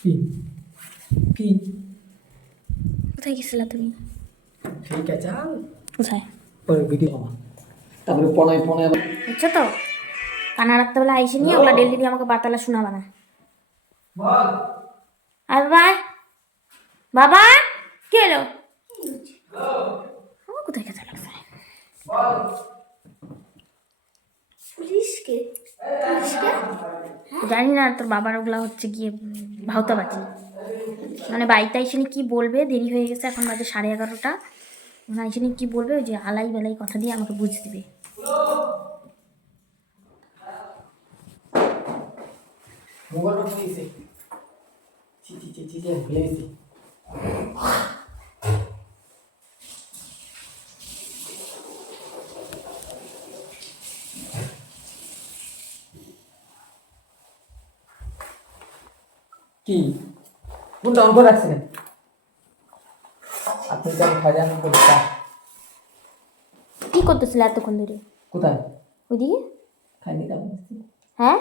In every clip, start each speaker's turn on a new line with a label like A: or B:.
A: কি কি
B: কোথায় গেছিলা তুমি?
A: ঠিক আছে
B: কোথায়?
A: পরে ভিডিও বাবা তারপরে পনায় পনায়
B: বুঝছ তো? কানা রাত্রেবেলা আইসে নিয়ে ওগুলা ডেলি দিয়ে আমাকে বাতালা শোনাবা না। আর বাবা বাবা কে এলো? আমার কোথায় খেতে লাগছে?
C: পুলিশকে? পুলিশকে?
B: জানি না তোর বাবার ওগুলা হচ্ছে গিয়ে ভাওতাবাজি মানে বাড়িতে এসে কি বলবে দেরি হয়ে গেছে এখন বাজে সাড়ে এগারোটা ওখানে এসে কি বলবে ওই যে আলাই বেলাই কথা দিয়ে আমাকে বুঝ দিবে
A: মোবাইলটা ভুলে গেছে ছি ছি ছি ছি ছি, ভুলে গেছি কি? কোনটা অঙ্ক রাখছিলেন আপনি তো জানেন পরীক্ষা
B: কি করতেছিল এতক্ষণ ধরে?
A: কোথায়?
B: ওইদিকে?
A: খাইনি তো
B: হ্যাঁ?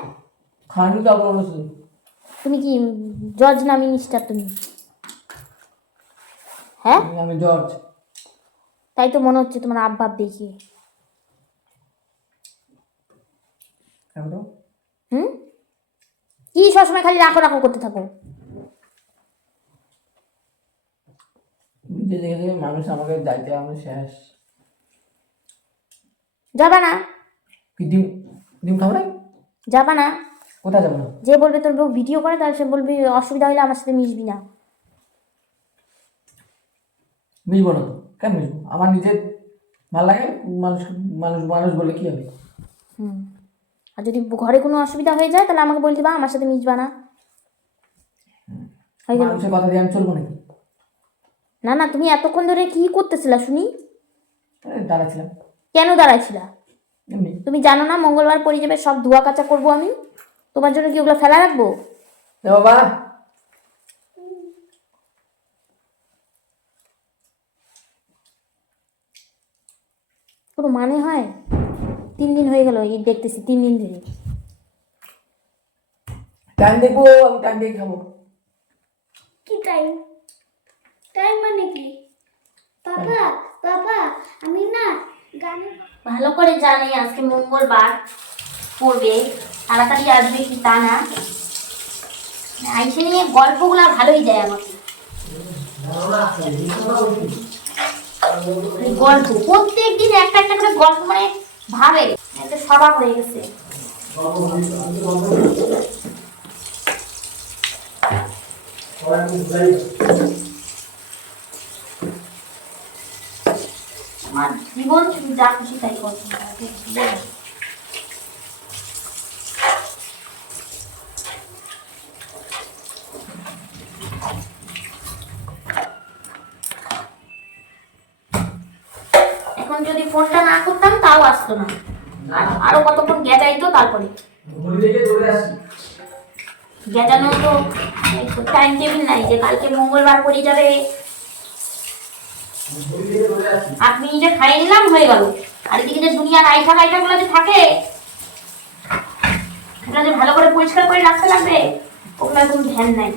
A: খাইনি তো আপনার
B: তুমি কি জজ না মিনিস্টার তুমি? হ্যাঁ?
A: আমি জর্জ।
B: তাই তো মনে হচ্ছে তোমার আব্বাব
A: কেন
B: হুম? কি সবসময় খালি রাখো রাখো করতে থাকো?
A: দেখে দেখে মানুষ আমাকে যাইতে আমি শেষ
B: যাবা না।
A: কি ডিম ডিম খাব? না
B: যাবা না।
A: কোথায় যাব? না
B: যে বলবে তোর বউ ভিডিও করে তাহলে সে বলবে অসুবিধা হলে আমার সাথে মিশবি না।
A: মিশবো না তো। কেন মিশবো? আমার নিজের ভালো লাগে মানুষ মানুষ মানুষ বলে কি হবে?
B: হুম। আর যদি ঘরে কোনো অসুবিধা হয়ে যায় তাহলে আমাকে বলতে বা আমার সাথে মিশবা না। হয়ে গেল
A: কথা দিয়ে আমি চলবো নাকি?
B: না না তুমি এতক্ষণ ধরে কি করতেছিলা শুনি?
A: এই দাঁড়াচ্ছিলাম
B: কেন দাঁড়াইছিলা? তুমি জানো না মঙ্গলবার পড়ে যাবে সব ধোয়া কাচা করব আমি? তোমার জন্য কি ওগুলো ফেলা রাখব?
A: বাবা।
B: কোনো মানে হয়? তিন দিন হয়ে গেল এই দেখতেছি তিন দিন ধরে।
A: টাইম দেখব আমি টাইম দেখে খাব।
C: কি টাইম? টাইম মানে কি? বাবা বাবা, আমি না গানের
B: ভালো করে জানি আজকে মঙ্গলবার পড়বে, তাড়াতাড়ি আসবে কি তা না। আইসে নিয়ে গল্পগুলো ভালোই আমার এই গল্প প্রত্যেক দিন একটা একটা করে গল্প মানে ভাবে, একটা স্বভাব হয়ে গেছে। আমার জীবন তুমি যা খুশি তাই করছ এখন যদি ফোনটা না করতাম, তাও আসতো না। আর- কতক্ষণ গেজাইতো তারপরে। গেজানো তো টাইম টেবিল নাই যে কালকে মঙ্গলবার পড়ে যাবে। আট মিনিটে খাইয়ে নিলাম, হয়ে গেল। আর এদিকে যে দুনিয়ার আইটা গাইটা গুলো যে থাকে সেটা যে ভালো করে পরিষ্কার করে রাখতে লাগবে ওগুলো একদম ধ্যান নাই।